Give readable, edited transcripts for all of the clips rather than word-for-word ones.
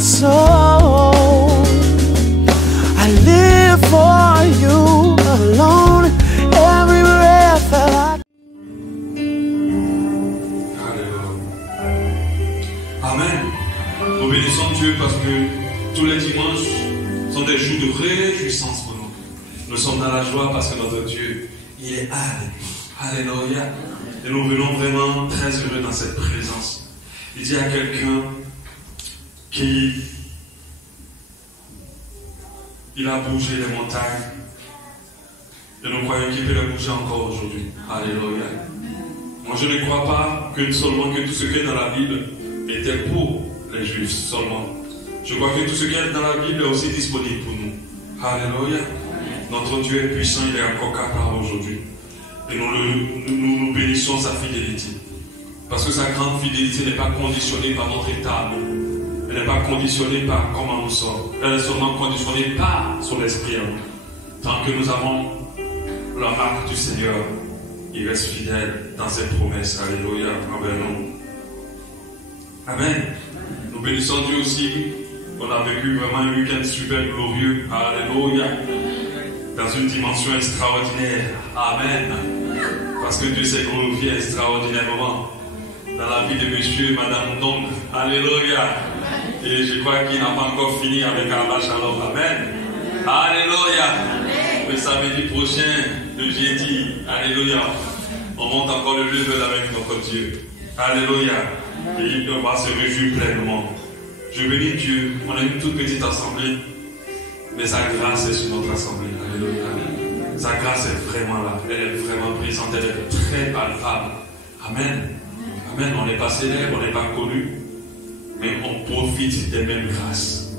my soul. I live for you alone. Every breath that I... Amen. Nous bénissons Dieu parce que tous les dimanches sont des jours de réjouissance pour nous. Nous sommes dans la joie parce que notre Dieu, il est Alléluia. Et nous venons vraiment très heureux dans cette présence. Il dit à quelqu'un qui il a bougé les montagnes. Et nous croyons qu'il peut les bouger encore aujourd'hui. Alléluia. Moi je ne crois pas que seulement que tout ce qui est dans la Bible était pour les Juifs seulement. Je crois que tout ce qui est dans la Bible est aussi disponible pour nous. Alléluia. Notre Dieu est puissant, il est encore capable aujourd'hui. Et nous bénissons sa fidélité. Parce que sa grande fidélité n'est pas conditionnée par notre état. Elle n'est pas conditionnée par comment nous sommes. Elle est seulement conditionnée par son esprit. Tant que nous avons la marque du Seigneur, il reste fidèle dans ses promesses. Alléluia. Envers nous. Amen. Nous bénissons Dieu aussi. On a vécu vraiment un week-end super glorieux. Alléluia. Dans une dimension extraordinaire. Amen. Parce que Dieu s'est glorifié extraordinairement dans la vie de monsieur et madame Dong. Alléluia. Et je crois qu'il n'a pas encore fini avec Abba Shalom. Amen. Alléluia. Le samedi prochain, le jeudi. Alléluia. On monte encore le level avec notre Dieu. Alléluia. Et on va se réjouir pleinement. Je bénis Dieu. On est une toute petite assemblée. Mais sa grâce est sur notre assemblée. Alléluia. Sa grâce est vraiment là. Elle est vraiment présente. Elle est très palpable. Amen. Amen. On n'est pas célèbre, on n'est pas connu. Mais on profite des mêmes grâces.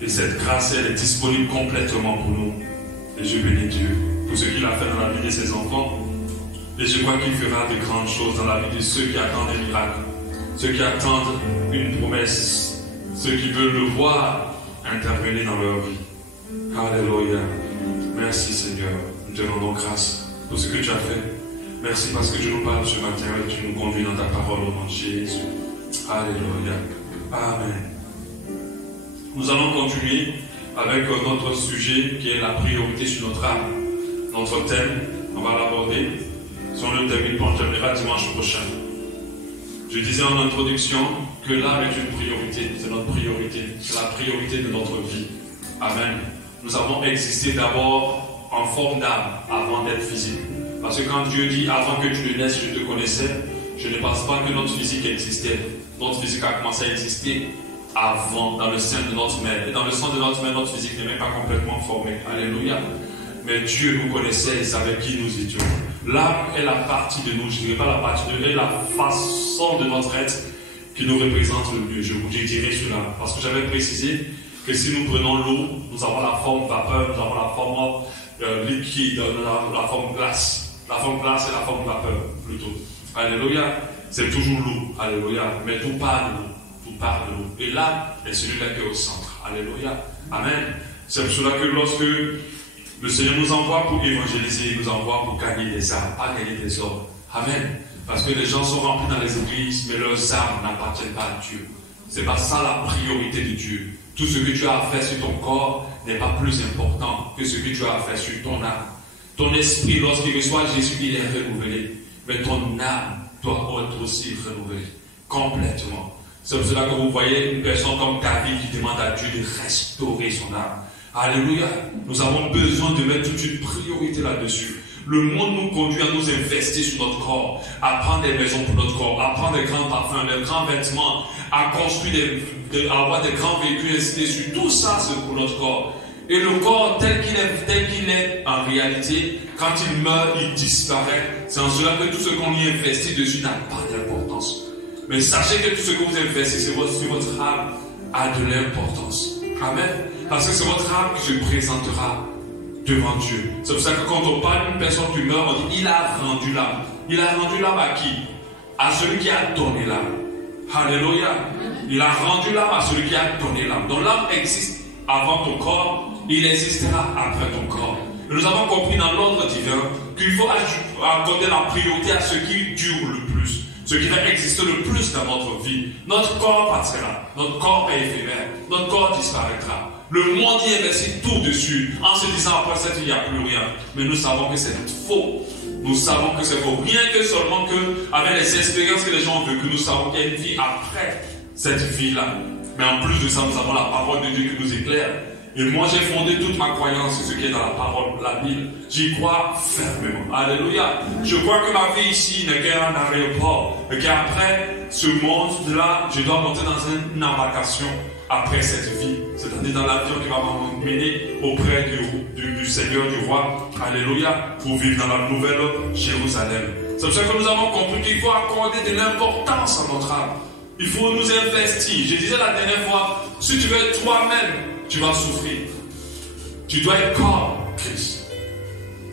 Et cette grâce, elle est disponible complètement pour nous. Et je bénis Dieu pour ce qu'il a fait dans la vie de ses enfants. Et je crois qu'il fera de grandes choses dans la vie de ceux qui attendent des miracles. Ceux qui attendent une promesse. Ceux qui veulent le voir intervenir dans leur vie. Alléluia. Merci Seigneur. Nous te rendons grâce pour ce que tu as fait. Merci parce que tu nous parles ce matin et tu nous conduis dans ta parole au nom de Jésus. Alléluia. Amen. Nous allons continuer avec notre sujet qui est la priorité sur notre âme. Notre thème, on va l'aborder. Si on le termine, on le terminera dimanche prochain. Je disais en introduction que l'âme est une priorité. C'est notre priorité. C'est la priorité de notre vie. Amen. Nous avons existé d'abord en forme d'âme avant d'être physique. Parce que quand Dieu dit avant que tu ne naisses, je te connaissais, je ne pense pas que notre physique existait. Notre physique a commencé à exister avant, dans le sein de notre mère. Et dans le sein de notre mère, notre physique n'est même pas complètement formé. Alléluia. Mais Dieu nous connaissait, il savait qui nous étions. L'âme est la partie de nous, je ne dirais pas la partie de nous, elle est la façon de notre être qui nous représente le mieux. Je vous dirai cela. Parce que j'avais précisé que si nous prenons l'eau, nous avons la forme vapeur, nous avons la forme liquide, la forme glace. La forme glace et la forme vapeur, plutôt. Alléluia. C'est toujours l'eau. Alléluia. Mais tout part de l'eau. Tout part de l'eau. Et là, est celui-là qui est au centre. Alléluia. Amen. C'est pour cela que lorsque le Seigneur nous envoie pour évangéliser, il nous envoie pour gagner des âmes, pas gagner des hommes. Amen. Parce que les gens sont remplis dans les églises, mais leurs âmes n'appartiennent pas à Dieu. C'est pas ça la priorité de Dieu. Tout ce que tu as à faire sur ton corps n'est pas plus important que ce que tu as à faire sur ton âme. Ton esprit, lorsqu'il reçoit Jésus, il est renouvelé. Mais ton âme doit être aussi renouvelée. Complètement. C'est pour cela que vous voyez une personne comme David qui demande à Dieu de restaurer son âme. Alléluia. Nous avons besoin de mettre toute une priorité là-dessus. Le monde nous conduit à nous investir sur notre corps, à prendre des maisons pour notre corps, à prendre des grands parfums, des grands vêtements, à construire à avoir des grands véhicules, ainsi de suite. Tout ça, c'est pour notre corps. Et le corps tel qu'il est en réalité, quand il meurt, il disparaît. C'est en cela que tout ce qu'on y investit dessus n'a pas d'importance. Mais sachez que tout ce que vous investissez sur votre âme a de l'importance. Amen. Parce que c'est votre âme qui se présentera devant Dieu. C'est pour ça que quand on parle d'une personne qui meurt, on dit il a rendu l'âme. Il a rendu l'âme à qui? À celui qui a donné l'âme. Alléluia. Il a rendu l'âme à celui qui a donné l'âme. Donc l'âme existe avant ton corps. Il existera après ton corps. Et nous avons compris dans l'ordre divin qu'il faut accorder la priorité à ce qui dure le plus. ce qui va exister le plus dans notre vie. Notre corps partira, notre corps est éphémère, notre corps disparaîtra. Le monde y investit tout dessus, en se disant après ça, il n'y a plus rien. Mais nous savons que c'est faux. Nous savons que c'est faux. Rien que seulement que, avec les expériences que les gens ont vécues, nous savons qu'il y a une vie après cette vie-là. Mais en plus de ça, nous avons la parole de Dieu qui nous éclaire. Et moi, j'ai fondé toute ma croyance sur ce qui est dans la parole, la Bible. J'y crois fermement. Alléluia. Je crois que ma vie ici n'est qu'un aéroport. Et qu'après ce monde-là, je dois monter dans une embarcation après cette vie. C'est-à-dire dans l'avion qui va m'emmener auprès du Seigneur, du Roi. Alléluia. Pour vivre dans la nouvelle Jérusalem. C'est pour ça que nous avons compris qu'il faut accorder de l'importance à notre âme. Il faut nous investir. Je disais la dernière fois, si tu veux être toi-même, tu vas souffrir. Tu dois être comme Christ.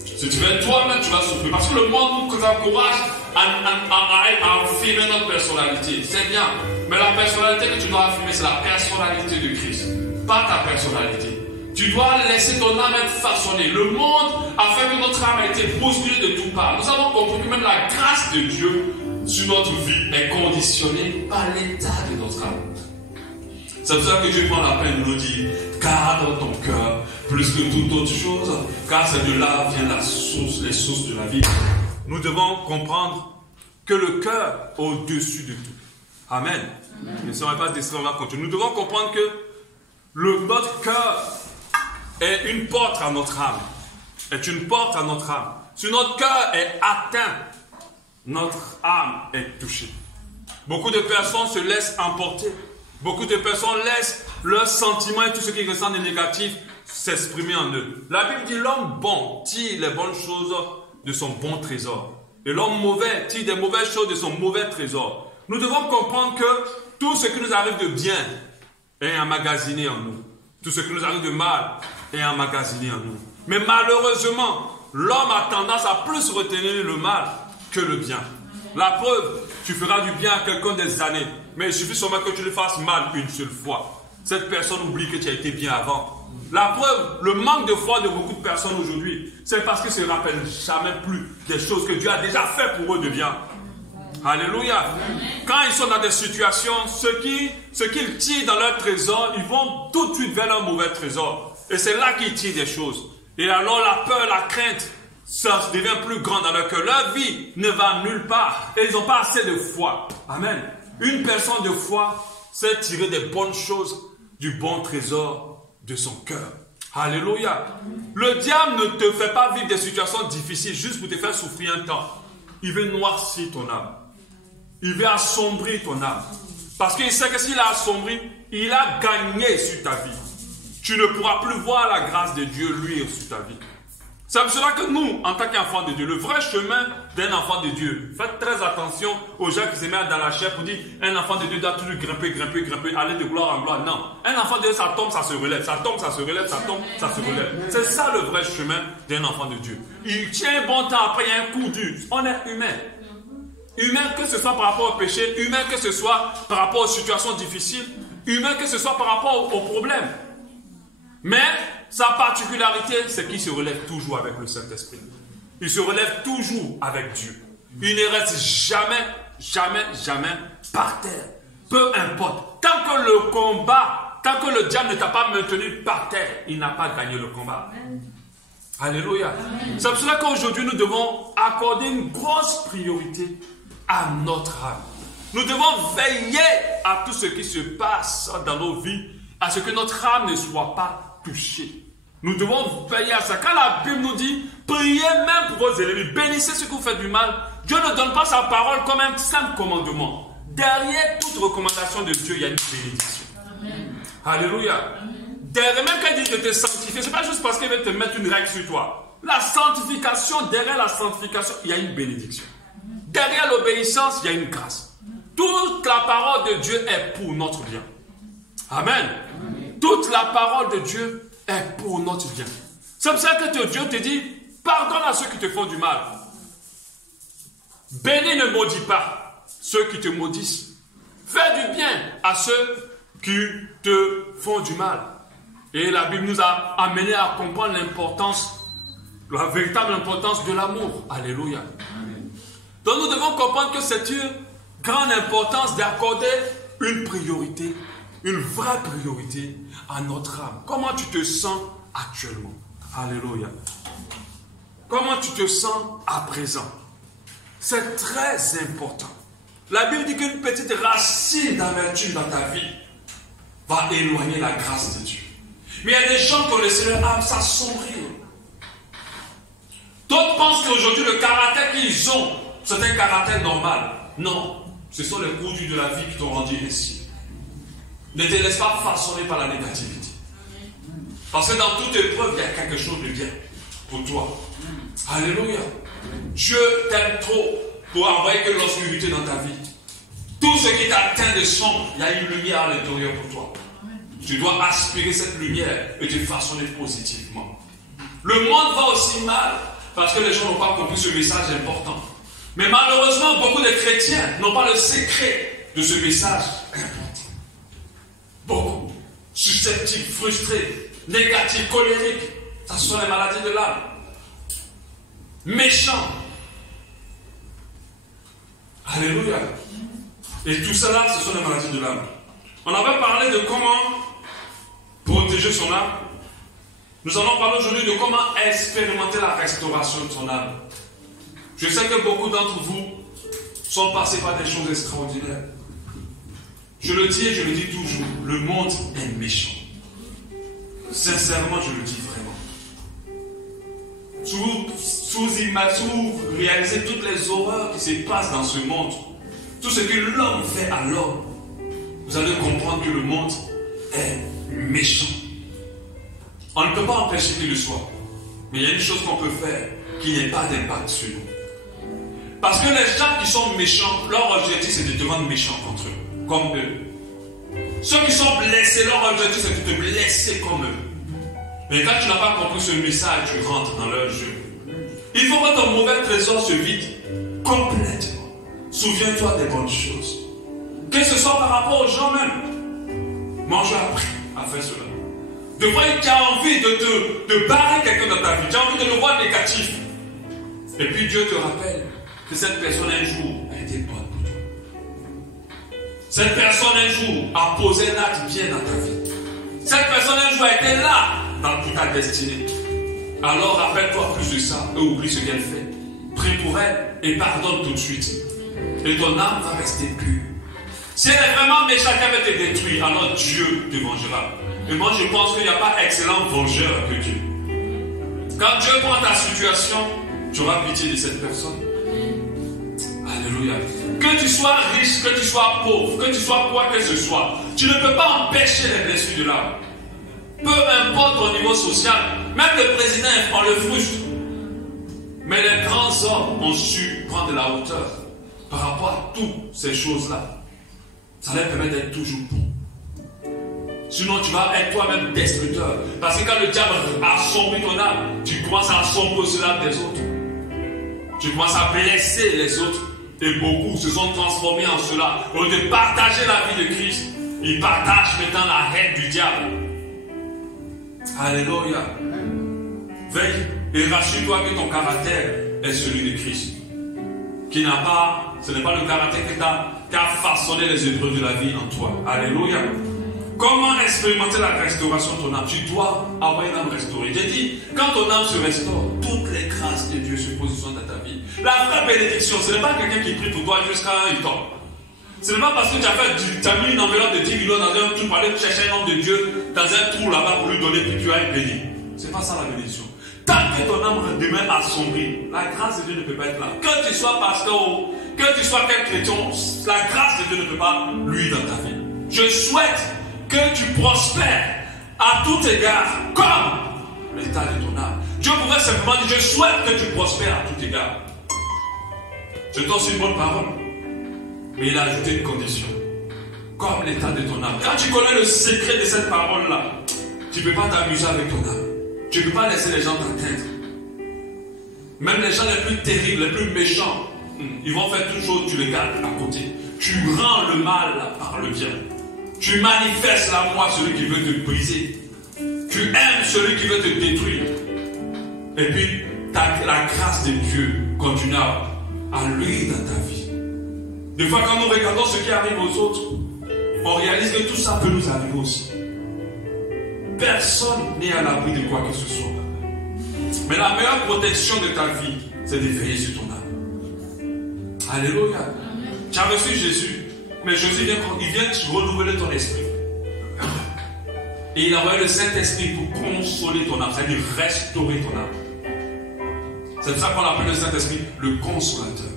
Si tu veux être toi-même, tu vas souffrir. Parce que le monde nous encourage à affirmer notre personnalité. C'est bien. Mais la personnalité que tu dois affirmer, c'est la personnalité de Christ. Pas ta personnalité. Tu dois laisser ton âme être façonnée. Le monde a fait que notre âme a été bousculée de toutes parts. Nous avons compris que même la grâce de Dieu sur notre vie est conditionnée par l'état de notre âme. C'est pour ça que Dieu prend la peine de nous dire, garde ton cœur plus que toute autre chose, car c'est de là vient la source, les sources de la vie. Nous devons comprendre que le cœur est au-dessus de tout. Amen. Ne serait pas distrait, on va continuer. Nous devons comprendre que notre cœur est une porte à notre âme. Est une porte à notre âme. Si notre cœur est atteint, notre âme est touchée. Beaucoup de personnes se laissent emporter. Beaucoup de personnes laissent leurs sentiments et tout ce qui ressent de négatif s'exprimer en eux. La Bible dit l'homme bon tire les bonnes choses de son bon trésor. Et l'homme mauvais tire des mauvaises choses de son mauvais trésor. Nous devons comprendre que tout ce qui nous arrive de bien est emmagasiné en nous. Tout ce qui nous arrive de mal est emmagasiné en nous. Mais malheureusement, l'homme a tendance à plus retenir le mal que le bien. La preuve, tu feras du bien à quelqu'un des années, mais il suffit seulement que tu le fasses mal une seule fois. Cette personne oublie que tu as été bien avant. La preuve, le manque de foi de beaucoup de personnes aujourd'hui, c'est parce qu'ils ne se rappellent jamais plus des choses que Dieu a déjà fait pour eux de bien. Alléluia. Quand ils sont dans des situations, ce qu'ils tirent dans leur trésor, ils vont tout de suite vers leur mauvais trésor. Et c'est là qu'ils tirent des choses. Et alors la peur, la crainte, ça devient plus grand dans leur cœur. Leur vie ne va nulle part. Et ils n'ont pas assez de foi. Amen. Une personne de foi sait tirer des bonnes choses du bon trésor de son cœur. Alléluia. Le diable ne te fait pas vivre des situations difficiles juste pour te faire souffrir un temps. Il veut noircir ton âme. Il veut assombrir ton âme. Parce qu'il sait que s'il a assombri, il a gagné sur ta vie. Tu ne pourras plus voir la grâce de Dieu luire sur ta vie. C'est pour cela que nous, en tant qu'enfants de Dieu, le vrai chemin d'un enfant de Dieu, faites très attention aux gens qui se mettent dans la chair pour dire un enfant de Dieu doit toujours grimper, aller de gloire en gloire. Non. Un enfant de Dieu, ça tombe, ça se relève, ça tombe, ça se relève, ça tombe, ça se relève. C'est ça le vrai chemin d'un enfant de Dieu. Il tient un bon temps, après il y a un coup dur. On est humain. Humain que ce soit par rapport au péché, humain que ce soit par rapport aux situations difficiles, humain que ce soit par rapport aux problèmes. Mais sa particularité, c'est qu'il se relève toujours avec le Saint-Esprit. Il se relève toujours avec Dieu. Il ne reste jamais par terre. Peu importe. Tant que le diable ne t'a pas maintenu par terre, il n'a pas gagné le combat. Alléluia. C'est pour cela qu'aujourd'hui, nous devons accorder une grosse priorité à notre âme. Nous devons veiller à tout ce qui se passe dans nos vies, à ce que notre âme ne soit pas touchée. Nous devons veiller à ça. Quand la Bible nous dit, priez même pour vos ennemis, bénissez ceux qui vous font du mal, Dieu ne donne pas sa parole comme un simple commandement. Derrière toute recommandation de Dieu, il y a une bénédiction. Amen. Alléluia. Amen. Derrière, même quand il dit de te sanctifier, ce n'est pas juste parce qu'il veut te mettre une règle sur toi. La sanctification, derrière la sanctification, il y a une bénédiction. Derrière l'obéissance, il y a une grâce. Toute la parole de Dieu est pour notre bien. Amen. Amen. Toute la parole de Dieu est pour notre bien. C'est pour ça que Dieu te dit, pardonne à ceux qui te font du mal. Bénis, ne maudis pas ceux qui te maudissent. Fais du bien à ceux qui te font du mal. Et la Bible nous a amené à comprendre l'importance, la véritable importance de l'amour. Alléluia. Donc nous devons comprendre que c'est grande importance d'accorder une priorité, une vraie priorité à notre âme. Comment tu te sens actuellement? Alléluia. Comment tu te sens à présent? C'est très important. La Bible dit qu'une petite racine d'amertume dans ta vie va éloigner la grâce de Dieu. Mais il y a des gens qui ont laissé leur âme s'assombrir. D'autres pensent qu'aujourd'hui le caractère qu'ils ont, c'est un caractère normal. Non, ce sont les produits de la vie qui t'ont rendu ainsi. Ne te laisse pas façonner par la négativité. Parce que dans toute épreuve, il y a quelque chose de bien pour toi. Alléluia. Dieu t'aime trop pour envoyer que l'obscurité dans ta vie. Tout ce qui t'atteint de sombre, il y a une lumière à l'intérieur pour toi. Tu dois aspirer cette lumière et te façonner positivement. Le monde va aussi mal parce que les gens n'ont pas compris ce message important. Mais malheureusement, beaucoup de chrétiens n'ont pas le secret de ce message important. Beaucoup. Susceptibles, frustrés, négatifs, colériques. Ça sont les maladies de l'âme. Méchants. Alléluia. Et tout cela, ce sont les maladies de l'âme. On avait parlé de comment protéger son âme. Nous allons parler aujourd'hui de comment expérimenter la restauration de son âme. Je sais que beaucoup d'entre vous sont passés par des choses extraordinaires. Je le dis et je le dis toujours, le monde est méchant. Sincèrement, je le dis vraiment. Si vous réalisez toutes les horreurs qui se passent dans ce monde, tout ce que l'homme fait à l'homme, vous allez comprendre que le monde est méchant. On ne peut pas empêcher qu'il le soit. Mais il y a une chose qu'on peut faire qui n'ait pas d'impact sur nous. Parce que les gens qui sont méchants, leur objectif c'est de te rendre méchant contre eux, comme eux. Ceux qui sont blessés, leur objectif c'est de te blesser comme eux. Mais quand tu n'as pas compris ce message, tu rentres dans leur jeu. Il faut que ton mauvais trésor se vide complètement. Souviens-toi des bonnes choses. Que ce soit par rapport aux gens même. Moi j'ai appris à faire cela. De fois tu as envie de barrer quelqu'un dans ta vie, tu as envie de le voir négatif. Et puis Dieu te rappelle que cette personne un jour a été bonne pour toi. Cette personne un jour a posé un acte bien dans ta vie. Cette personne un jour a été là dans ta destinée. Alors rappelle-toi plus de ça et oublie ce qu'elle fait. Prie pour elle et pardonne tout de suite. Et ton âme va rester pure. Si elle est vraiment méchante, elle va te détruire, alors Dieu te vengera. Et moi je pense qu'il n'y a pas excellent vengeur que Dieu. Quand Dieu prend ta situation, tu auras pitié de cette personne. Alléluia. Que tu sois riche, que tu sois pauvre, que tu sois quoi que ce soit, tu ne peux pas empêcher les blessures de l'âme. Peu importe ton niveau social, même le président, on le frustre. Mais les grands hommes ont su prendre de la hauteur par rapport à toutes ces choses-là. Ça leur permet d'être toujours bons. Sinon, tu vas être toi-même destructeur. Parce que quand le diable assombrit ton âme, tu commences à assombrir aussi l'âme des autres. Tu commences à blesser les autres. Et beaucoup se sont transformés en cela. Au lieu de partager la vie de Christ, ils partagent maintenant la haine du diable. Alléluia. Veille et rassure-toi que ton caractère est celui de Christ. Ce n'est pas le caractère qui a façonné les épreuves de la vie en toi. Alléluia. Comment expérimenter la restauration de ton âme? Tu dois avoir une âme restaurée. J'ai dit, quand ton âme se restaure, toutes les grâces de Dieu se positionnent dans ta vie. La vraie bénédiction, ce n'est pas quelqu'un qui prie pour toi jusqu'à un temps. Ce n'est pas parce que tu as mis une enveloppe de 10 millions dans un trou pour aller chercher un homme de Dieu dans un trou là-bas pour lui donner, puis tu vas être béni. Ce n'est pas ça la bénédiction. Tant que ton âme demeure assombrie, la grâce de Dieu ne peut pas être là. Que tu sois pasteur, que tu sois quel chrétien, la grâce de Dieu ne peut pas lui dans ta vie. Je souhaite que tu prospères à tout égard, comme l'état de ton âme. Dieu pourrait simplement dire, je souhaite que tu prospères à tout égard. Je t'en suis une bonne parole. Mais il a ajouté une condition. Comme l'état de ton âme. Quand tu connais le secret de cette parole-là, tu ne peux pas t'amuser avec ton âme. Tu ne peux pas laisser les gens t'atteindre. Même les gens les plus terribles, les plus méchants, ils vont faire toute chose, tu les gardes à côté. Tu rends le mal par le bien. Tu manifestes la moi, celui qui veut te briser. Tu aimes celui qui veut te détruire. Et puis, la grâce de Dieu continue à lui dans ta vie. Des fois, quand nous regardons ce qui arrive aux autres, on réalise que tout ça peut nous arriver aussi. Personne n'est à l'abri de quoi que ce soit. Mais la meilleure protection de ta vie, c'est de veiller sur ton âme. Alléluia. Tu as reçu Jésus, mais Jésus vient renouveler ton esprit. Et il a envoyé le Saint-Esprit pour consoler ton âme, c'est-à-dire restaurer ton âme. C'est pour ça qu'on appelle le Saint-Esprit le consolateur.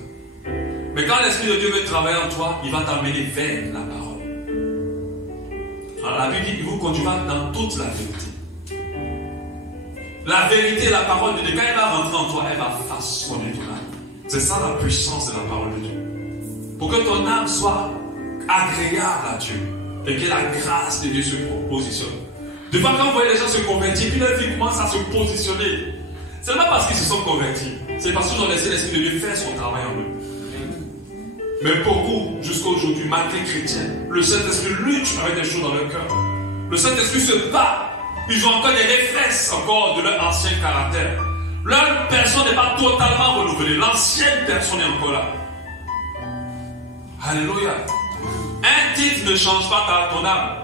Mais quand l'Esprit de Dieu veut travailler en toi, il va t'amener vers la parole. Alors la Bible dit qu'il vous conduira dans toute la vérité. La vérité, la parole de Dieu, quand elle va rentrer en toi, elle va façonner ton âme. C'est ça la puissance de la parole de Dieu. Pour que ton âme soit agréable à Dieu et que la grâce de Dieu se positionne. De fois quand vous voyez les gens se convertir, puis leur vie commence à se positionner. Ce n'est pas parce qu'ils se sont convertis, c'est parce qu'ils ont laissé l'Esprit de Dieu faire son travail en eux. Mais beaucoup, jusqu'à aujourd'hui, malgré chrétiens, le Saint-Esprit lutte avec des choses dans leur cœur. Le Saint-Esprit se bat. Ils ont encore des réflexes encore de leur ancien caractère. Leur personne n'est pas totalement renouvelée. L'ancienne personne est encore là. Alléluia. Un titre ne change pas ton âme.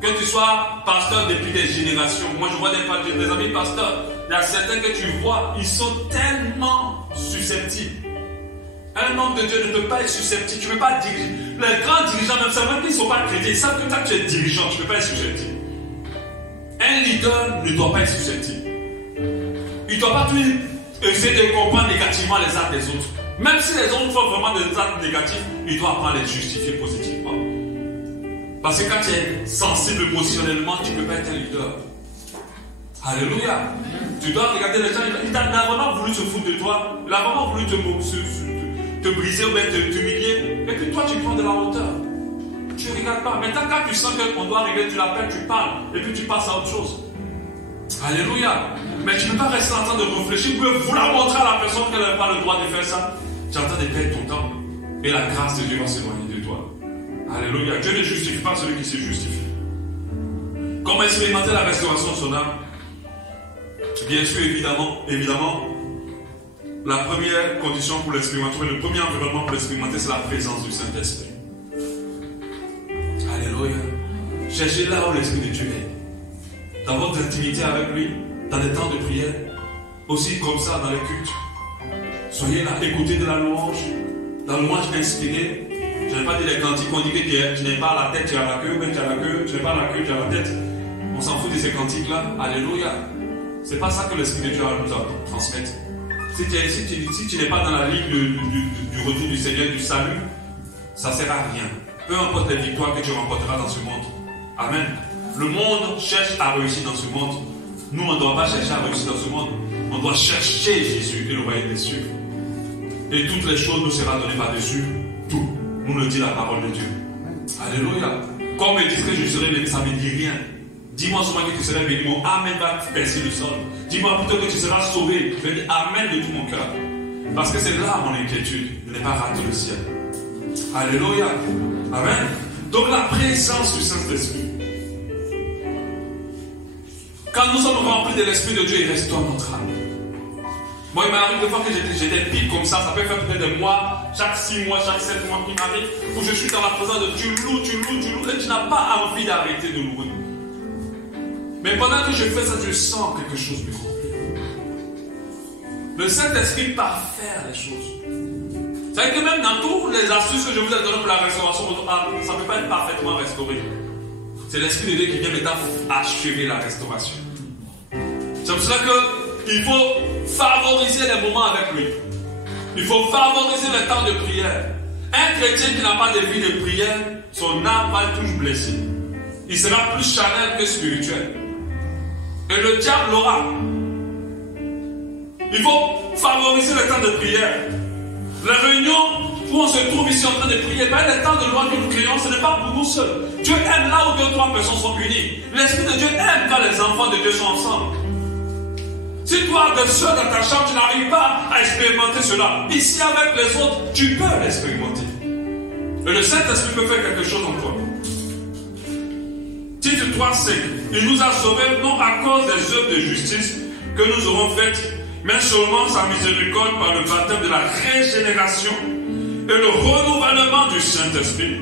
Que tu sois pasteur depuis des générations. Moi, je vois des amis pasteurs. Il y a certains que tu vois, ils sont tellement susceptibles. Un homme de Dieu ne peut pas être susceptible. Tu ne peux pas diriger. Les grands dirigeants, même ça, même qu'ils ne sont pas chrétiens, ils savent que quand tu es dirigeant, tu ne peux pas être susceptible. Un leader ne doit pas être susceptible. Il ne doit pas tout essayer de comprendre négativement les actes des autres. Même si les autres font vraiment des actes négatifs, il doit apprendre à les justifier positivement. Parce que quand tu es sensible émotionnellement, tu ne peux pas être un leader. Alléluia. Tu dois regarder les gens. Il a vraiment voulu se foutre de toi. Il a vraiment voulu te briser ou même t'humilier. Et puis toi, tu prends de la hauteur. Tu ne regardes pas. Maintenant, quand tu sens qu'on doit régler, tu l'appelles, tu parles. Et puis tu passes à autre chose. Alléluia. Mais tu ne peux pas rester en train de réfléchir. Tu peux vouloir montrer à la personne qu'elle n'a pas le droit de faire ça. Tu es en train de perdre ton temps. Et la grâce de Dieu va s'éloigner de toi. Alléluia. Dieu ne justifie pas celui qui se justifie. Comment expérimenter la restauration de son âme? Bien sûr, évidemment, la première condition pour l'expérimenter, le premier environnement pour l'expérimenter, c'est la présence du Saint-Esprit. Alléluia. Cherchez là où l'Esprit de Dieu est. Dans votre intimité avec lui, dans les temps de prière, aussi comme ça dans les cultes. Soyez là, écoutez de la louange inspirée. Je n'ai pas dit les cantiques qu'on dit que tu n'es pas à la tête, tu as la queue, mais tu as la queue, tu n'es pas à la queue, tu as la tête. On s'en fout de ces cantiques-là. Alléluia. C'est pas ça que l'Esprit de Dieu va nous transmettre. Si tu n'es pas dans la ligne du retour du Seigneur, du salut, ça ne sert à rien. Peu importe les victoires que tu remporteras dans ce monde. Amen. Le monde cherche à réussir dans ce monde. Nous, on ne doit pas chercher à réussir dans ce monde. On doit chercher Jésus et le royaume des cieux. Et toutes les choses nous seront données par-dessus. Tout. Nous le dit la parole de Dieu. Alléluia. Comme ils disent que je serai béni, ça ne me dit rien. Dis-moi seulement que tu seras béni. Mon Amen va percer le sol. Dis-moi plutôt que tu seras sauvé. Je vais dire Amen de tout mon cœur. Parce que c'est là mon inquiétude. Je n'ai pas raté le ciel. Alléluia. Amen. Donc la présence du Saint-Esprit. Quand nous sommes remplis de l'Esprit de Dieu, il restaure notre âme. Moi, il m'arrive des fois que j'ai des pics comme ça peut faire peut-être des mois, chaque 6 mois, chaque 7 mois qui m'arrive, où je suis dans la présence de Dieu, tu loues, et tu n'as pas envie d'arrêter de louer. Mais pendant que je fais ça, je sens quelque chose me remplit. Le Saint-Esprit part faire les choses. Vous savez que même dans toutes les astuces que je vous ai données pour la restauration de votre âme, ça ne peut pas être parfaitement restauré. C'est l'Esprit de Dieu qui vient maintenant achever la restauration. C'est pour cela qu'il faut favoriser les moments avec lui. Il faut favoriser le temps de prière. Un chrétien qui n'a pas de vie de prière, son âme va être toujours blessée. Il sera plus charnel que spirituel. Et le diable l'aura. Il faut favoriser le temps de prière. Les réunions où on se trouve ici en train de prier, le temps de loi que nous crions, ce n'est pas pour nous seuls. Dieu aime là où 2 ou 3 personnes sont unies. L'Esprit de Dieu aime quand les enfants de Dieu sont ensemble. Si toi, de seul dans ta chambre, tu n'arrives pas à expérimenter cela, ici avec les autres, tu peux l'expérimenter. Et le Saint-Esprit peut faire quelque chose en toi. Titre 3:5. Il nous a sauvés non à cause des œuvres de justice que nous aurons faites, mais seulement sa miséricorde par le baptême de la régénération et le renouvellement du Saint-Esprit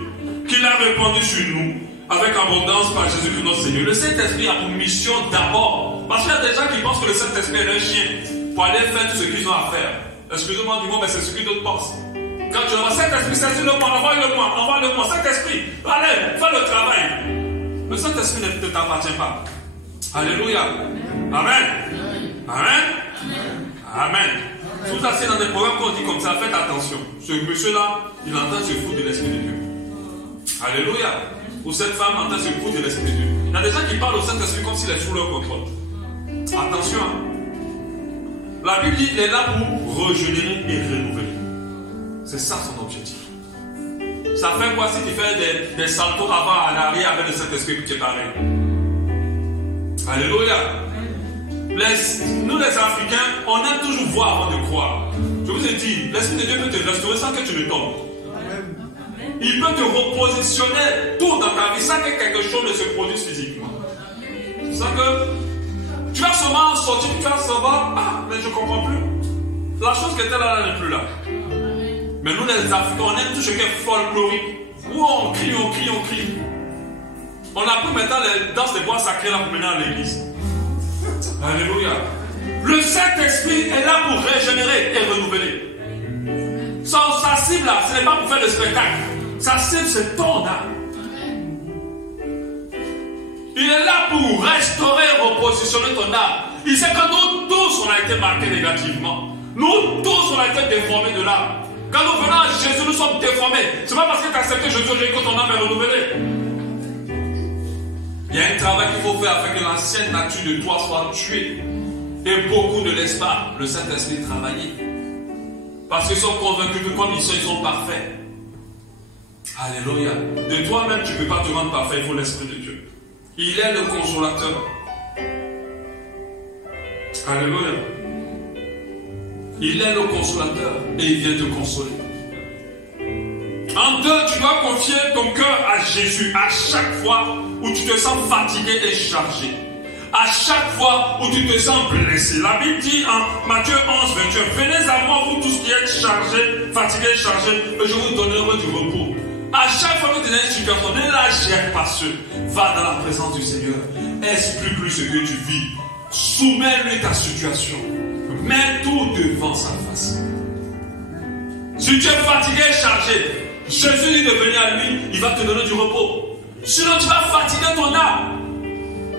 qu'il a répandu sur nous avec abondance par Jésus-Christ notre Seigneur. Le Saint-Esprit a pour mission d'abord, parce qu'il y a des gens qui pensent que le Saint-Esprit est un chien pour aller faire tout ce qu'ils ont à faire. Excusez-moi du mot, mais c'est ce que d'autres pensent. Quand tu envoies Saint-Esprit, saisis-le-moi, envoie-le-moi, Saint-Esprit, allez, fais le travail. Le Saint-Esprit ne t'appartient pas. Alléluia. Amen. Amen. Amen. Si vous asseyez dans des programmes qu'on dit comme ça, faites attention. Ce monsieur-là, il entend se foutre de l'Esprit de Dieu. Alléluia. Ou cette femme entend se foutre de l'Esprit de Dieu. Il y a des gens qui parlent au Saint-Esprit comme s'il est sous leur contrôle. Attention. La Bible dit qu'il est là pour régénérer et renouveler. C'est ça son objectif. Ça fait quoi si tu fais des saltos avant en arrière avec le Saint-Esprit qui est pareil? Alléluia. Nous les Africains, on aime toujours voir avant de croire. Je vous ai dit, l'Esprit de Dieu peut te restaurer sans que tu ne tombes. Il peut te repositionner tout dans ta vie sans que quelque chose ne se produise physiquement. C'est ça que tu vas seulement sortir, tu vas savoir, ah, mais je ne comprends plus. La chose qui était là n'est plus là. Mais nous les Africains, on aime tout ce qui est folklorique. Où on crie, on crie, on crie. On a pris maintenant les danses des bois sacrés là pour mener à l'église. Alléluia. Le Saint-Esprit est là pour régénérer et renouveler. Sa cible là, ce n'est pas pour faire le spectacle. Sa cible, c'est ton âme. Il est là pour restaurer, repositionner ton âme. Il sait que nous tous, on a été marqués négativement. Nous tous, on a été déformés de l'âme. Quand nous venons à Jésus, nous sommes déformés. Ce n'est pas parce que tu as accepté Jésus que ton âme est renouvelée. Il y a un travail qu'il faut faire afin que l'ancienne nature de toi soit tuée. Et beaucoup ne laissent pas le Saint-Esprit travailler. Parce qu'ils sont convaincus que comme ils sont parfaits. Alléluia. De toi-même, tu ne peux pas te rendre parfait, il faut l'Esprit de Dieu. Il est le consolateur. Alléluia. Il est le consolateur et il vient te consoler. En deux, tu dois confier ton cœur à Jésus à chaque fois où tu te sens fatigué et chargé. À chaque fois où tu te sens blessé. La Bible dit en Matthieu 11, 21, venez à moi, vous tous qui êtes chargés, fatigués et chargés, et je vous donnerai du repos. À chaque fois que tu es dans une situation, ne la gère pas seul. Va dans la présence du Seigneur. Explique plus ce que tu vis. Soumets-lui ta situation. Mets tout devant sa face. Si tu es fatigué et chargé, Jésus dit de venir à lui, il va te donner du repos. Sinon tu vas fatiguer ton âme.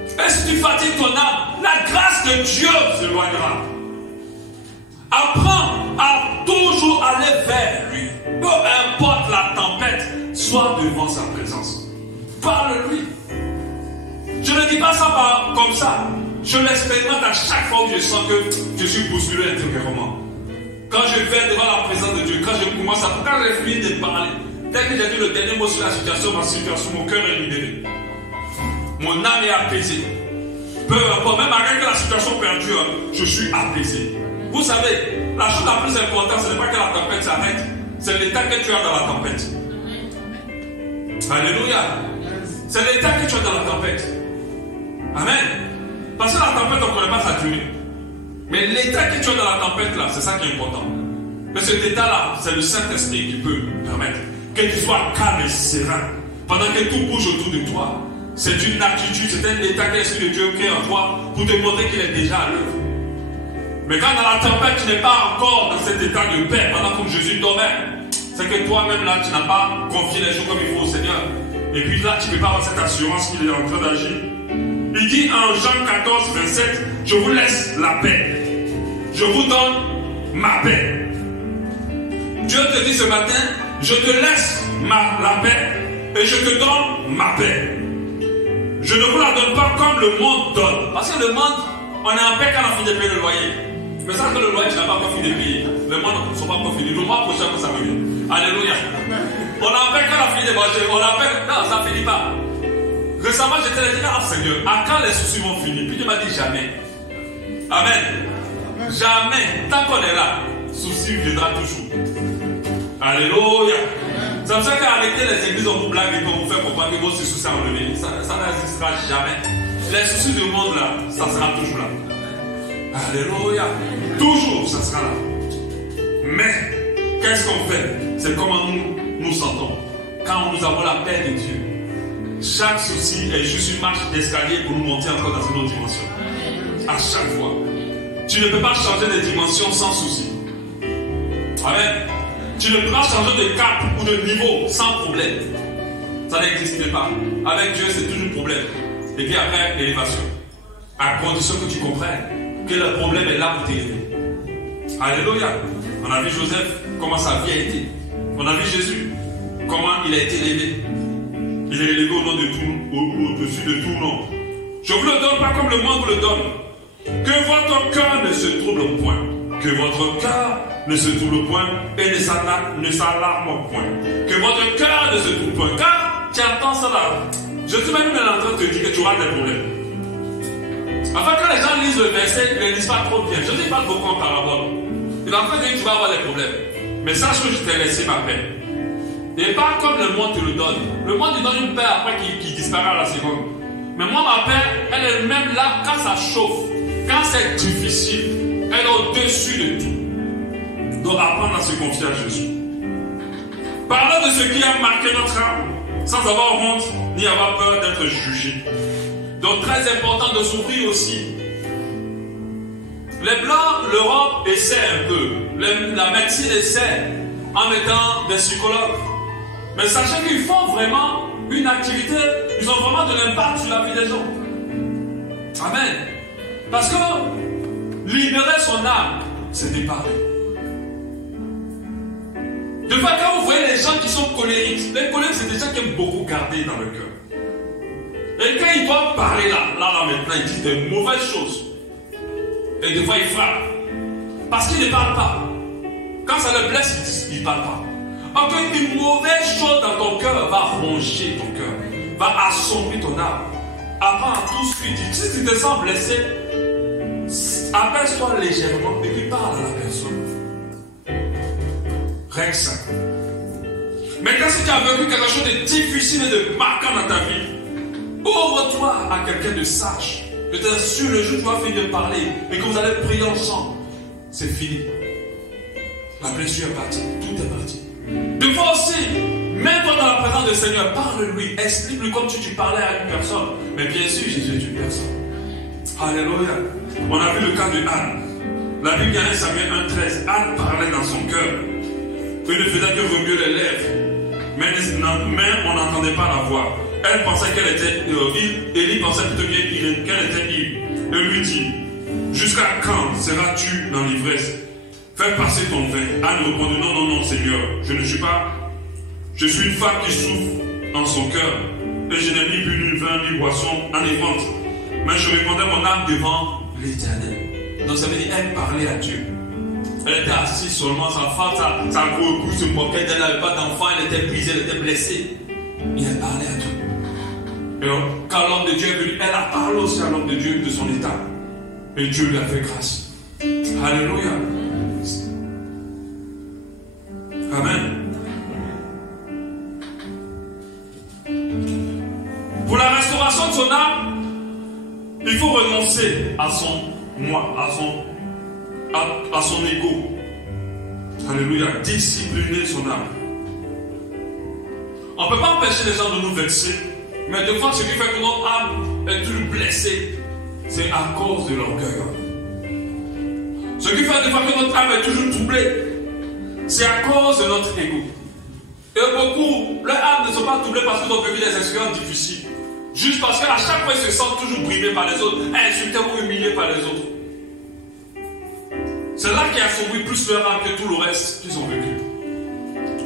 Et si tu fatigues ton âme, la grâce de Dieu s'éloignera. Apprends à toujours aller vers lui. Peu importe la tempête, sois devant sa présence. Parle-lui. Je ne dis pas ça comme ça. Je l'expérimente à chaque fois où je sens que je suis bousculé intérieurement. Quand je vais devant la présence de Dieu, quand je commence à... Quand j'ai fini de parler, dès que j'ai dit le dernier mot sur la situation, ma situation, mon cœur est libéré. Mon âme est apaisée. Peu importe, même avec la situation perdue, je suis apaisé. Vous savez, la chose la plus importante, ce n'est pas que la tempête s'arrête, c'est l'état que tu as dans la tempête. Alléluia. C'est l'état que tu as dans la tempête. Amen. Parce que la tempête, on ne connaît pas sa durée. Mais l'état que tu as dans la tempête, là, c'est ça qui est important. Mais cet état-là, c'est le Saint-Esprit qui peut permettre que tu sois calme et serein. Pendant que tout bouge autour de toi. C'est une attitude, c'est un état que l'Esprit de Dieu crée en toi pour te montrer qu'il est déjà à l'œuvre. Mais quand dans la tempête, tu n'es pas encore dans cet état de paix, pendant que Jésus dormait, c'est que toi-même là, tu n'as pas confié les choses comme il faut au Seigneur. Et puis là, tu ne peux pas avoir cette assurance qu'il est en train d'agir. Il dit en Jean 14, 27, je vous laisse la paix. Je vous donne ma paix. Dieu te dit ce matin, je te laisse la paix et je te donne ma paix. Je ne vous la donne pas comme le monde donne. Parce que le monde, on est en paix quand on finit de payer le loyer. Mais ça que le loyer, tu n'as pas encore fini de payer. Le monde ne sont pas encore fini. Le mois prochain, que ça revient. Alléluia. On est en paix quand on finit de manger. On est en paix. Non, ça ne finit pas. Récemment, j'étais là, ah Seigneur, à quand les soucis vont finir? Puis Dieu m'a dit jamais. Amen. Jamais. Tant qu'on est là, souci viendra toujours. Alléluia. C'est pour ça qu'arrêter les églises, on vous blague et qu'on vous fait comprendre que vos soucis sont enlevés. Ça n'existera jamais. Les soucis du monde là, ça sera toujours là. Alléluia. Toujours, ça sera là. Mais, qu'est-ce qu'on fait? C'est comment nous nous sentons. Quand nous avons la paix de Dieu, chaque souci est juste une marche d'escalier pour nous monter encore dans une autre dimension. À chaque fois. Tu ne peux pas changer de dimension sans souci. Amen. Tu ne peux pas changer de cap ou de niveau sans problème. Ça n'existe pas. Avec Dieu, c'est toujours un problème. Et puis après, l'élévation. À condition que tu comprennes que le problème est là pour t'élever. Alléluia. On a vu Joseph, comment sa vie a été. On a vu Jésus, comment il a été élevé. Il est élevé au nom de tout, au-dessus de tout nom. Je vous le donne pas comme le monde vous le donne. Que votre cœur ne se trouble point. Que votre cœur ne se trouble point et ne s'alarme point. Que votre cœur ne se trouble point. Car tu entends ça là. Je suis même en train de te dire que tu auras des problèmes. Enfin, quand les gens lisent le verset, ils ne lisent pas trop bien. Je ne dis pas beaucoup en parabole. Il est en train de dire que tu vas avoir des problèmes. Mais sache que je t'ai laissé ma paix. Et pas comme le monde te le donne. Le monde te donne une paix après qui disparaît à la seconde. Mais moi, ma paix, elle est même là quand ça chauffe. Quand c'est difficile, elle est au-dessus de tout. Donc apprendre à se confier à Jésus. Parlons de ce qui a marqué notre âme, sans avoir honte ni avoir peur d'être jugé. Donc très important de s'ouvrir aussi. Les Blancs, l'Europe essaie un peu. La médecine essaie en mettant des psychologues. Mais sachez qu'ils font vraiment une activité, ils ont vraiment de l'impact sur la vie des gens. Amen. Parce que libérer son âme, c'est déparer. De fois, quand vous voyez les gens qui sont colériques, les colériques, c'est des gens qui aiment beaucoup garder dans le cœur. Et quand ils doivent parler là, maintenant, ils disent des mauvaises choses. Et des fois, ils frappent. Parce qu'ils ne parlent pas. Quand ça le blesse, ils ne parlent pas. Ok, une mauvaise chose dans ton cœur va ronger ton cœur, va assombrir ton âme. Apprends à tout ce que tu dis. Si tu te sens blessé, apaise-toi légèrement et puis parle à la personne. Rien que ça. Maintenant, si tu as vécu quelque chose de difficile et de marquant dans ta vie, ouvre-toi à quelqu'un de sage. Peut-être sur le jour où tu vas finir de parler et que vous allez prier ensemble. C'est fini. La blessure est partie. Tout est parti. Deux fois aussi, mets-toi dans la présence du Seigneur. Parle-lui. Explique-lui comme si tu parlais à une personne. Mais bien sûr, Jésus est une personne. Alléluia. On a vu le cas de Anne. La Bible dit en 1 Samuel 1,13. Anne parlait dans son cœur. Il ne faisait que remuer les lèvres. Mais on n'entendait pas la voix. Elle pensait qu'elle était ivre. Élie pensait plutôt qu'elle était ivre. Elle lui dit, jusqu'à quand seras-tu dans l'ivresse? Fais passer ton vin. Anne répondit, non, Seigneur, je ne suis pas. Je suis une femme qui souffre dans son cœur. Et je n'ai ni bu ni vin ni boisson enivrante. Mais je répondais mon âme devant l'Éternel. Donc ça veut dire, elle parlait à Dieu. Elle était assise seulement, sa femme, sa gros se moquait d'elle, elle n'avait pas d'enfant, elle était brisée, elle était blessée. Et elle parlait à Dieu. Et quand l'homme de Dieu est venu, elle a parlé aussi à l'homme de Dieu de son état. Et Dieu lui a fait grâce. Alléluia. Amen. Pour la restauration de son âme, il faut renoncer à son moi, à son ego. Alléluia. Discipliner son âme. On ne peut pas empêcher les gens de nous vexer, mais des fois, ce qui fait que notre âme est toujours blessée, c'est à cause de l'orgueil. Ce qui fait des fois que notre âme est toujours troublée, c'est à cause de notre ego. Et beaucoup, leurs âmes ne sont pas troublées parce qu'ils ont vécu des expériences difficiles. Juste parce qu'à chaque fois, ils se sentent toujours brimés par les autres, insultés ou humiliés par les autres. C'est là qui a assombri plus leur âme que tout le reste qu'ils ont vécu.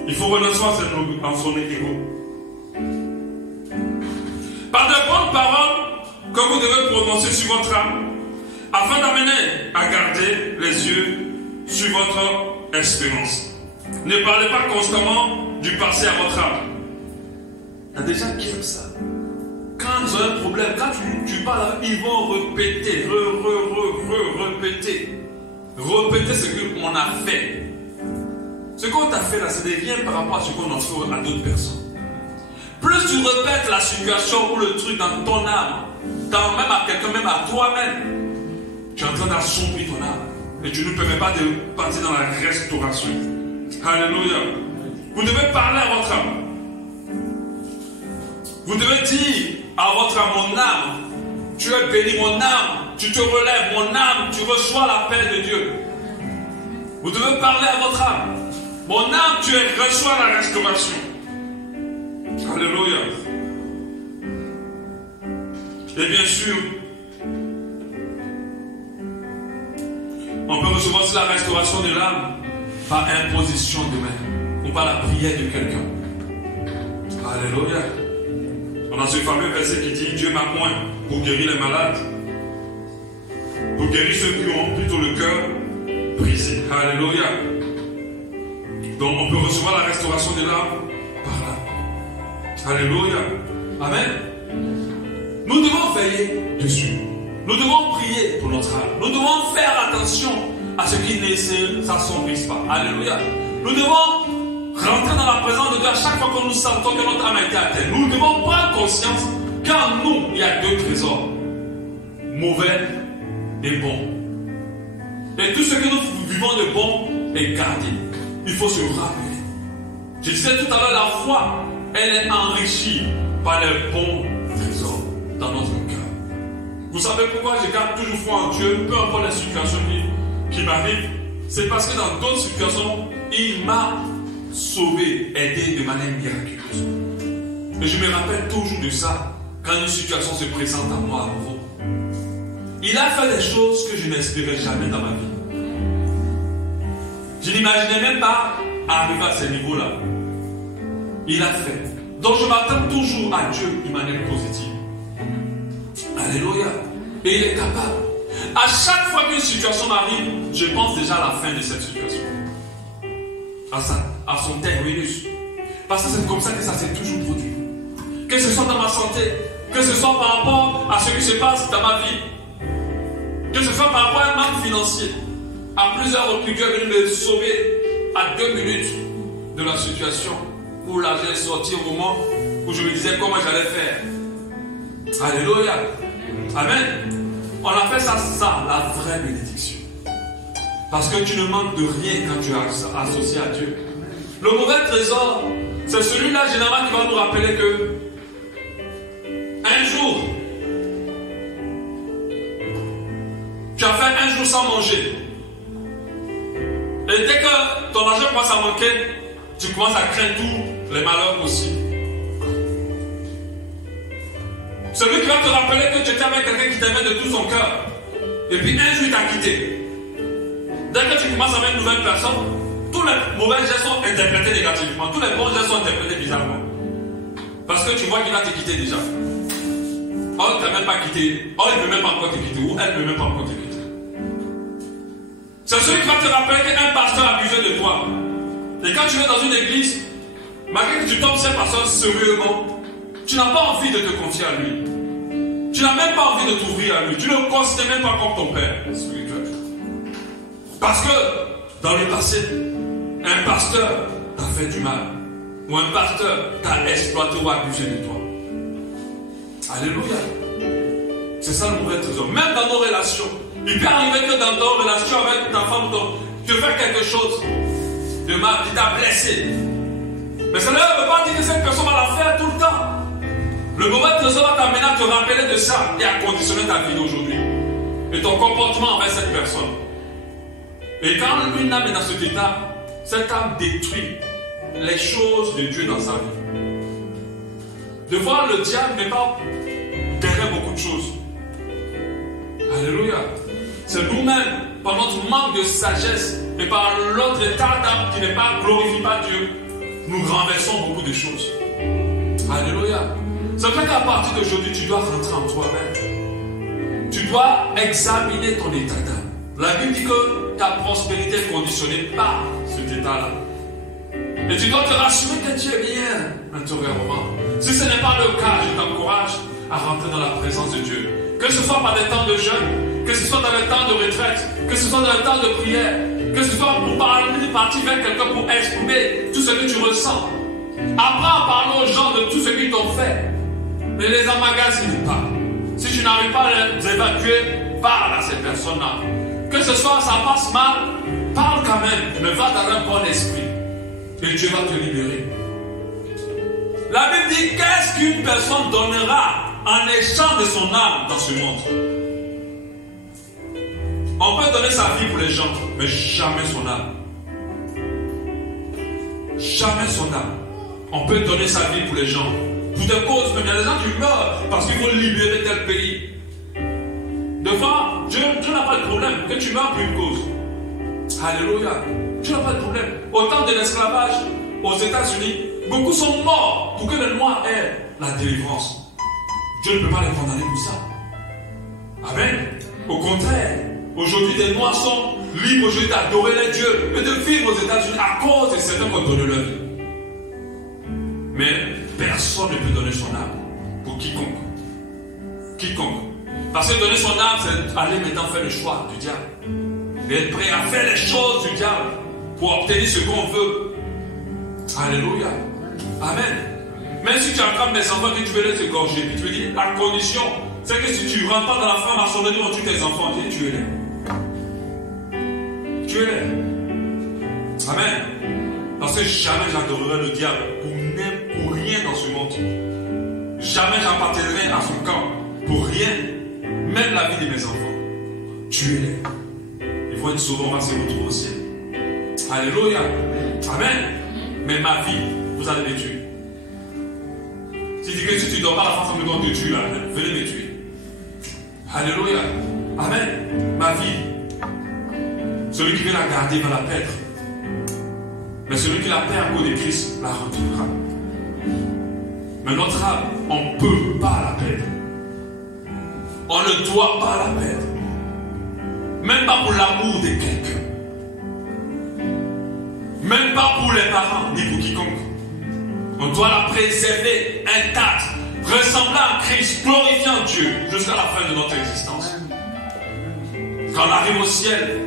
Il faut renoncer à son ego. Par de bonnes paroles que vous devez prononcer sur votre âme, afin d'amener à garder les yeux sur votre espérance. Ne parlez pas constamment du passé à votre âme. Il y a des gens qui aiment ça. Quand ils ont un problème, quand tu parles, ils vont répéter, répéter. Répéter ce qu'on a fait. Ce qu'on t'a fait là, c'est de rien par rapport à ce qu'on a fait à d'autres personnes. Plus tu répètes la situation ou le truc dans ton âme, même à quelqu'un, même à toi-même, tu es en train d'assombrir ton âme. Et tu ne permets pas de partir dans la restauration. Alléluia. Vous devez parler à votre âme. Vous devez dire à votre âme, mon âme, tu es béni, mon âme, tu te relèves, mon âme, tu reçois la paix de Dieu. Vous devez parler à votre âme. Mon âme, tu reçois la restauration. Alléluia. Et bien sûr, on peut recevoir aussi la restauration de l'âme par imposition de main ou par la prière de quelqu'un. Alléluia. On a ce fameux verset qui dit Dieu m'a point pour guérir les malades, pour guérir ceux qui ont plutôt le cœur brisé. Alléluia. Donc on peut recevoir la restauration de l'âme par là. Alléluia. Amen. Nous devons veiller dessus. Nous devons prier pour notre âme. Nous devons faire attention à ce qui ne s'assombrisse pas. Alléluia. Nous devons rentrer dans la présence de Dieu à chaque fois que nous sentons que notre âme a été atteinte. Nous devons prendre conscience qu'en nous, il y a deux trésors. Mauvais et bon. Et tout ce que nous vivons de bon est gardé. Il faut se rappeler. Je disais tout à l'heure, la foi, elle est enrichie par les bons trésors dans notre cœur. Vous savez pourquoi je garde toujours foi en Dieu, peu importe la situation qui m'arrive? C'est parce que dans d'autres situations, il m'a sauvé, aidé de manière miraculeuse. Et je me rappelle toujours de ça quand une situation se présente à moi à nouveau. Il a fait des choses que je n'espérais jamais dans ma vie. Je n'imaginais même pas arriver à ce niveau-là. Il a fait. Donc je m'attends toujours à Dieu d'une manière positive. Alléluia. Et il est capable. À chaque fois qu'une situation m'arrive, je pense déjà à la fin de cette situation. À son terminus. Parce que c'est comme ça que ça s'est toujours produit. Que ce soit dans ma santé, que ce soit par rapport à ce qui se passe dans ma vie, que ce soit par rapport à un manque financier. À plusieurs reprises, Dieu est venu me sauver à 2 minutes de la situation où là j'ai sorti au moment où je me disais comment j'allais faire. Alléluia. Amen. On appelle ça la vraie bénédiction. Parce que tu ne manques de rien quand tu es associé à Dieu. Le mauvais trésor, c'est celui-là généralement qui va nous rappeler que un jour, tu as fait un jour sans manger. Et dès que ton argent commence à manquer, tu commences à craindre tous les malheurs possibles. Celui qui va te rappeler que tu étais avec quelqu'un qui t'aimait de tout son cœur. Et puis un jour il t'a quitté. Dès que tu commences avec une nouvelle personne, tous les mauvais gestes sont interprétés négativement. Tous les bons gestes sont interprétés bizarrement. Parce que tu vois qu'il va te quitter déjà. Oh, il ne t'a même pas quitté. Oh, il ne peut même pas encore te quitter. Ou elle ne peut même pas encore te quitter. C'est celui qui va te rappeler qu'un pasteur a abusé de toi. Et quand tu es dans une église, malgré que tu tombes sur un pasteur sérieusement, tu n'as pas envie de te confier à lui. Tu n'as même pas envie de t'ouvrir à lui. Tu ne le considères même pas comme ton père spirituel. Parce que dans le passé, un pasteur t'a fait du mal. Ou un pasteur t'a exploité ou abusé de toi. Alléluia. C'est ça le mauvais trésor. Même dans nos relations. Il peut arriver que dans ton relation avec ta femme, tu fais quelque chose de mal, qui t'a blessé. Mais ça ne veut pas dire que cette personne va la faire tout le temps. Le mauvais trésor va t'amener à te rappeler de ça et à conditionner ta vie d'aujourd'hui. Et ton comportement envers cette personne. Et quand une âme est dans cet état, cette âme détruit les choses de Dieu dans sa vie. De voir le diable n'est pas derrière beaucoup de choses. Alléluia. C'est nous-mêmes, par notre manque de sagesse et par l'autre état d'âme qui n'est pas glorifie pas Dieu, nous renversons beaucoup de choses. Alléluia. Ça fait qu'à partir d'aujourd'hui, tu dois rentrer en toi-même. Tu dois examiner ton état d'âme. La Bible dit que ta prospérité est conditionnée par cet état-là. Et tu dois te rassurer que tu es bien intérieurement. Si ce n'est pas le cas, je t'encourage à rentrer dans la présence de Dieu. Que ce soit par des temps de jeûne, que ce soit dans les temps de retraite, que ce soit dans les temps de prière, que ce soit pour partir vers quelqu'un pour exprimer tout ce que tu ressens. Apprends à parler aux gens de tout ce qu'ils t'ont fait. Ne les emmagasine pas. Si tu n'arrives pas à les évacuer, parle à ces personnes-là. Que ce soit ça passe mal, parle quand même, mais va dans un bon esprit. Et Dieu va te libérer. La Bible dit, qu'est-ce qu'une personne donnera en échange de son âme dans ce monde? On peut donner sa vie pour les gens, mais jamais son âme. Jamais son âme. On peut donner sa vie pour les gens. Pour des causes, mais il y a des gens qui meurent parce qu'il faut libérer tel pays. Devant, Dieu n'a pas de problème que tu meurs pour une cause. Alléluia. Dieu n'a pas de problème. Au temps de l'esclavage aux États-Unis, beaucoup sont morts pour que les Noirs aient la délivrance. Dieu ne peut pas les condamner pour ça. Amen. Au contraire, aujourd'hui, les Noirs sont libres aujourd'hui d'adorer les dieux et de vivre aux États-Unis à cause de certains qui ont donné leur vie. Mais personne ne peut donner son âme pour quiconque. Quiconque. Parce que donner son âme, c'est aller maintenant faire le choix du diable. Et être prêt à faire les choses du diable pour obtenir ce qu'on veut. Alléluia. Amen. Même si tu attrapes des enfants que tu veux les égorger, puis tu veux dire, la condition, c'est que si tu ne rentres pas dans la franc-maçonnerie, on tue tes enfants, tuez-les. Tuez-les. Amen. Parce que jamais j'adorerai le diable pour rien dans ce monde. Jamais j'appartiendrai à son camp pour rien. Même la vie de mes enfants. Tuez-les. Ils vont être sauvés, on va se retrouver au ciel. Alléluia. Amen. Mais ma vie, vous allez me tuer. Si tu dis que si tu ne dors pas la France, on te tue là. Venez me tuer. Alléluia. Amen. Ma vie. Celui qui veut la garder va la perdre. Mais celui qui la perd à cause de Christ la retrouvera. Mais notre âme, on ne peut pas la perdre. On ne doit pas la perdre. Même pas pour l'amour de quelqu'un. Même pas pour les parents, ni pour quiconque. On doit la préserver intacte, ressemblant à Christ, glorifiant Dieu jusqu'à la fin de notre existence. Quand on arrive au ciel,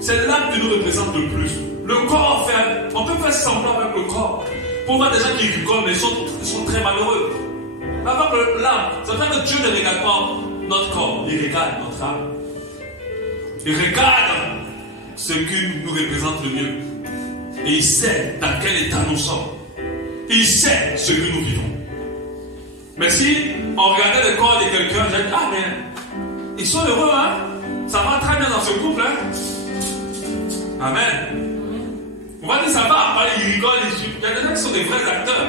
c'est l'âme qui nous représente le plus. Le corps, on peut faire semblant avec le corps. Pour voir des gens qui rigolent, mais ils sont très malheureux. Avec l'âme, ça veut dire que Dieu ne regarde pas notre corps, il regarde notre âme. Il regarde ce qui nous représente le mieux. Et il sait dans quel état nous sommes. Il sait ce que nous vivons. Mais si on regardait le corps de quelqu'un, je dis, ah mais ils sont heureux, hein? Ça va très bien dans ce couple, hein? Amen. On va dire ça va, ils rigolent, il y a des gens qui sont des vrais acteurs.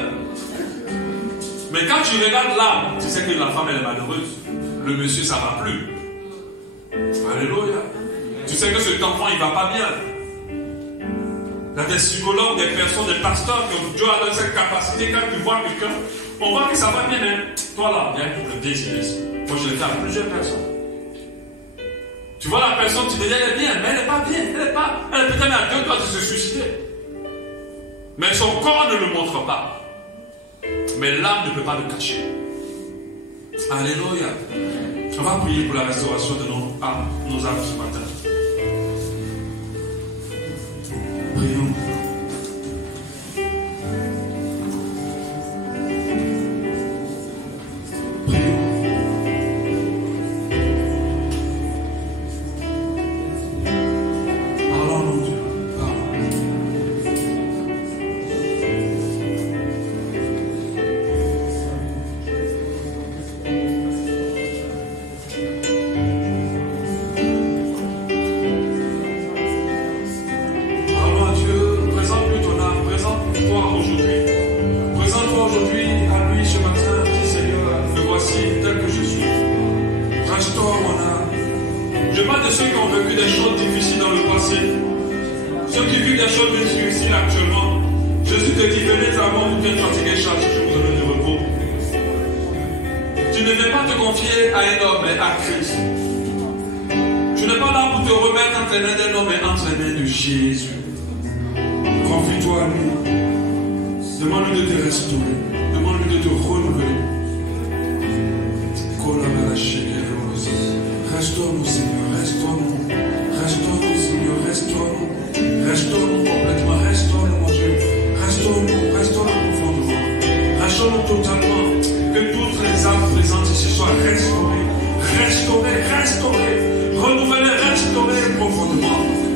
Mais quand tu regardes l'âme, tu sais que la femme elle est malheureuse. Le monsieur ça va plus. Alléluia. Tu sais que cet enfant il va pas bien. Il y a des psychologues, des personnes, des pasteurs qui ont Dieu a donné cette capacité. Quand tu vois quelqu'un, on voit que ça va bien, mais toi là, il y a un couple désiriste. Moi je l'ai fait à plusieurs personnes. Tu vois la personne, tu te dis elle est bien, mais elle n'est pas bien. Elle est peut-être même à 2 doigts de se suicider. Mais son corps ne le montre pas. Mais l'âme ne peut pas le cacher. Alléluia. On va prier pour la restauration de nos âmes ce matin. Prions.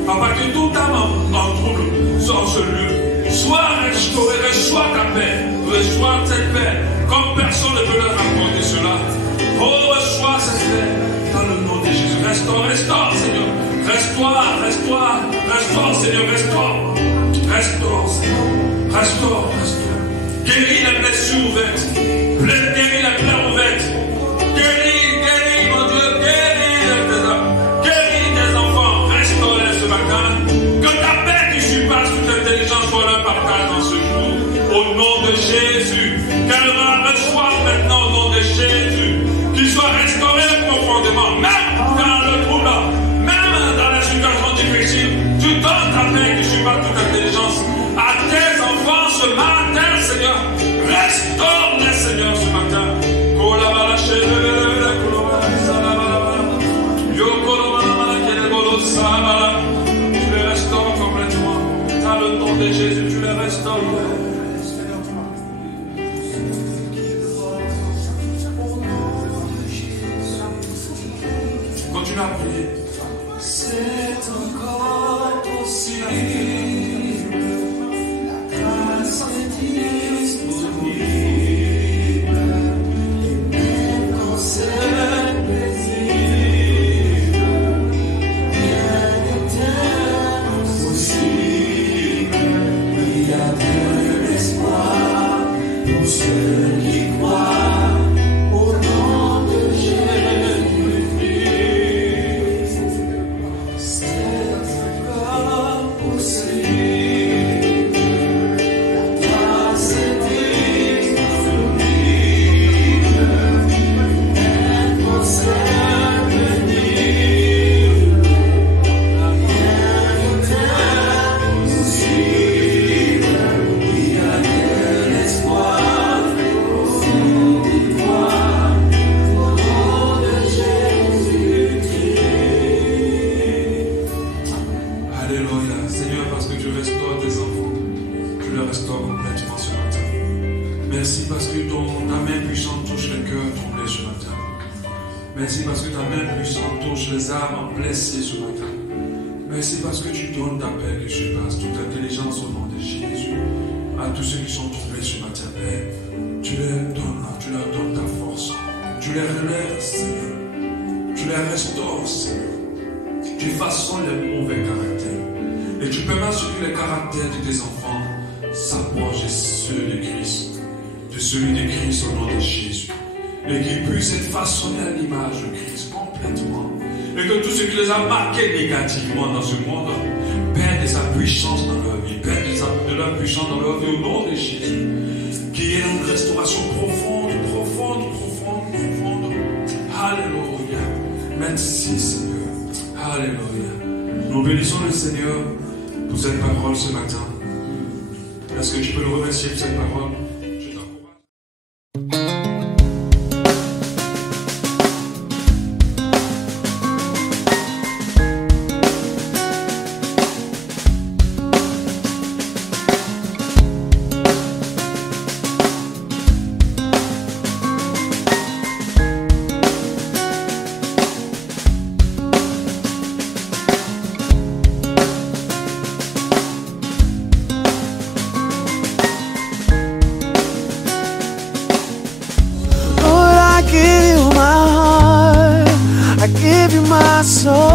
Afin que toute âme en trouble sort ce lieu. Reçois restaurer, reçois ta paix, reçois cette paix, comme personne ne peut leur apporter cela. Oh, reçois cette paix, dans le nom de Jésus. Restaure, restaure, Seigneur. Restaure, restaure, restaure, Seigneur, restaure. Restaure, Seigneur. Restaure, restaure. Guéris les blessures ouvertes. Guéris les plaies ouvertes. Guéris, guéris, mon Dieu, guéris tes enfants. Restaure-les ce matin. Que ta paix qui surpasse toute intelligence soit leur partage dans ce jour. Au nom de Jésus. Qu'elle reçoive maintenant au nom de Jésus. Qu'il soit restauré profondément. Même dans le trouble, même dans la situation difficile. Tu donnes ta paix qui surpasse toute intelligence à tes enfants ce matin, Seigneur. Restaure-les, Seigneur, ce matin. Tu les restaures complètement. Dans le nom de Jésus, tu les restaures. Continue à prier. C'est encore possible. Grâce est disponible. Et même quand c'est paisible, rien n'est impossible. Il y a de l'espoir pour ceux qui croient au nom de Jésus. Merci parce que ta main puissante touche les âmes blessées ce matin. Merci parce que tu donnes ta paix qui surpasse toute intelligence au nom de Jésus. À tous ceux qui sont tombés ce matin, Père, tu leur donnes ta force. Tu les relèves, Seigneur. Tu les restaures, Seigneur. Tu façonnes les mauvais caractères. Et tu permets que les caractères de tes enfants s'approchent de ceux de Christ. De celui de Christ au nom de Jésus. Et qu'ils puissent être façonnés à l'image de Christ complètement. Et que tout ce qui les a marqués négativement dans ce monde perdent de sa puissance dans leur vie, perdent de leur puissance dans leur vie au nom de Jésus. Qu'il y ait une restauration profonde, profonde, profonde, profonde. Alléluia. Merci Seigneur. Alléluia. Nous bénissons le Seigneur pour cette parole ce matin. Est-ce que tu peux le remercier pour cette parole? So